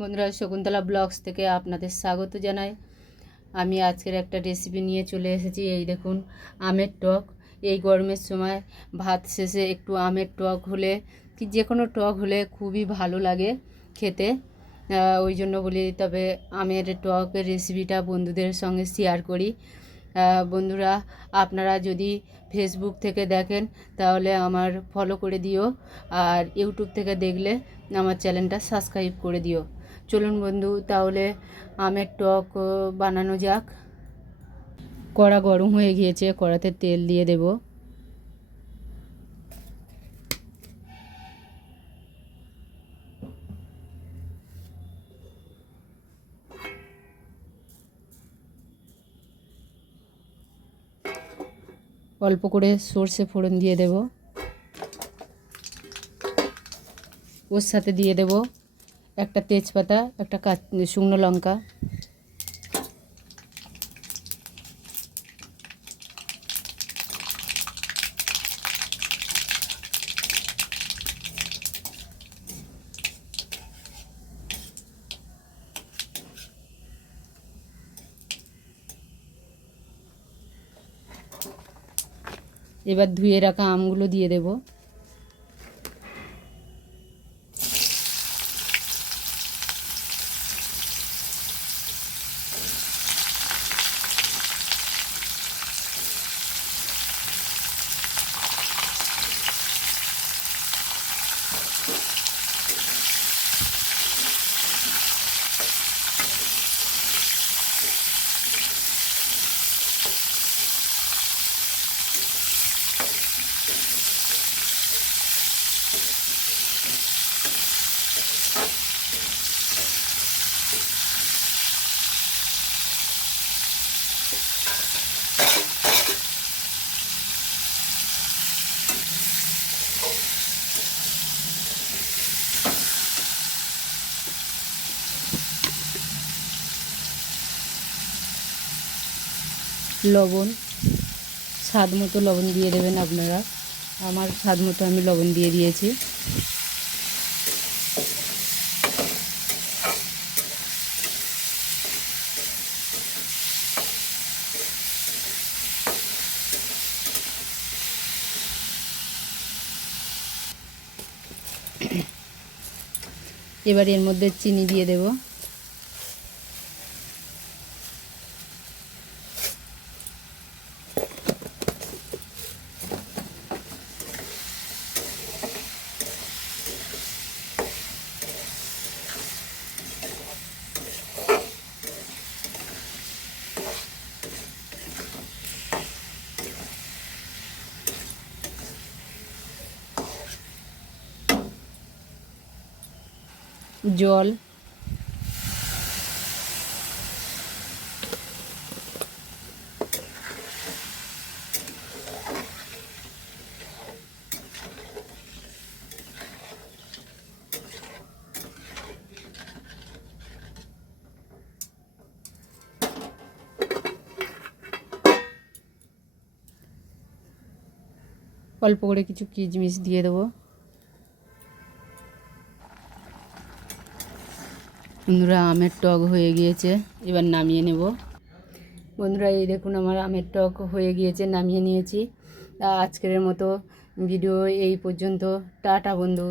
বন্ধুরা, শকুন্তলা ব্লগস থেকে আপনাদের স্বাগত জানাই। আমি আজকের একটা রেসিপি নিয়ে চলে এসেছি। এই দেখুন, আমের টক। এই গরমের সময় ভাত শেষে একটু আমের টক হলে, কি যে কোনো টক হলে খুবই ভালো লাগে খেতে। ওই জন্য বলি, তবে আমের টকের রেসিপিটা বন্ধুদের সঙ্গে শেয়ার করি। বন্ধুরা, আপনারা যদি ফেসবুক থেকে দেখেন তাহলে আমার ফলো করে দিও, আর ইউটিউব থেকে দেখলে আমার চ্যানেলটা সাবস্ক্রাইব করে দিও। চলুন বন্ধু, তাহলে আমের টক বানানো যাক। কড়া গরম হয়ে গিয়েছে, কড়াতে তেল দিয়ে দেব। অল্প করে সর্ষে ফোড়ন দিয়ে দেব। ওর সাথে দিয়ে দেব একটা তেজপাতা, একটা শুকনো লঙ্কা। এবার ধুয়ে রাখা আমগুলো দিয়ে দেব। লবণ, স্বাদ মতো লবণ দিয়ে দেবেন আপনারা। আমার স্বাদ মতো আমি লবণ দিয়ে দিয়েছি। এবার এর মধ্যে চিনি দিয়ে দেব। জল, অল্প করে কিছু কিশমিশ দিয়ে দেবো। বন্ধুরা, আমের টক হয়ে গিয়েছে, এবার নামিয়ে নেব। বন্ধুরা, এই দেখুন আমার আমের টক হয়ে গিয়েছে, নামিয়ে নিয়েছি। আজকের মতো ভিডিও এই পর্যন্ত। টাটা বন্ধু।